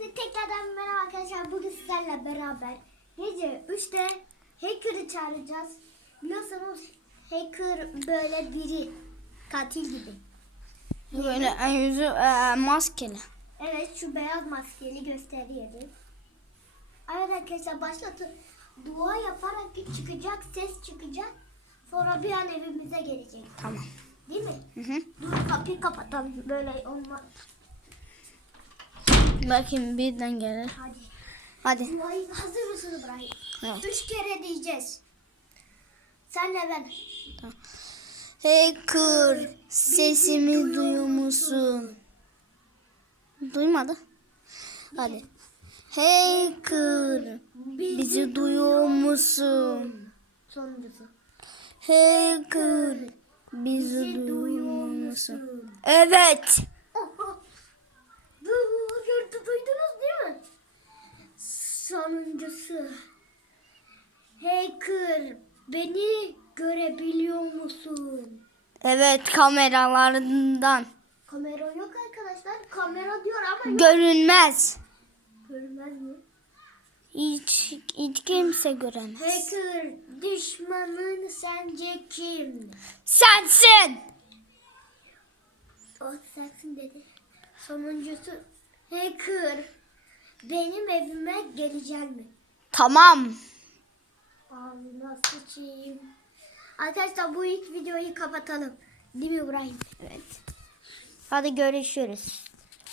Herkese tekrardan merhaba arkadaşlar. Bugün sizlerle beraber gece 3'te hacker'ı çağıracağız. Biliyorsunuz hacker böyle biri katil gibi. Böyle e, yüzü e, maskeli. Evet şu beyaz maskeli gösteriyordu. Evet arkadaşlar başlatın. Dua yaparak çıkacak, ses çıkacak. Sonra bir an evimize gelecek. Tamam. Değil mi? Hı hı. Dur kapıyı kapatalım. Böyle olmaz. Bakayım birden gelir. Hadi. Hadi. Duayı hazır mısın İbrahim? Evet. Üç kere diyeceğiz. Senle ben. Hacker sesimi duyuyor musun? Duymadı. Hadi. Hacker bizi duyuyor musun? Sonuncusu. Hacker bizi duyuyor musun? Evet. Sonuncusu. Hacker beni görebiliyor musun? Evet kameralarından. Kamera yok arkadaşlar. Kamera diyor ama yok. Görünmez. Görmez mi? Hiç, hiç kimse göremez. Hacker düşmanın sence kim? Sensin. O sensin dedi. Sonuncusu hacker benim evime gelecek mi? Tamam. Ağzına sıçayım. Arkadaşlar bu ilk videoyu kapatalım. Değil mi İbrahim? Evet. Hadi görüşürüz.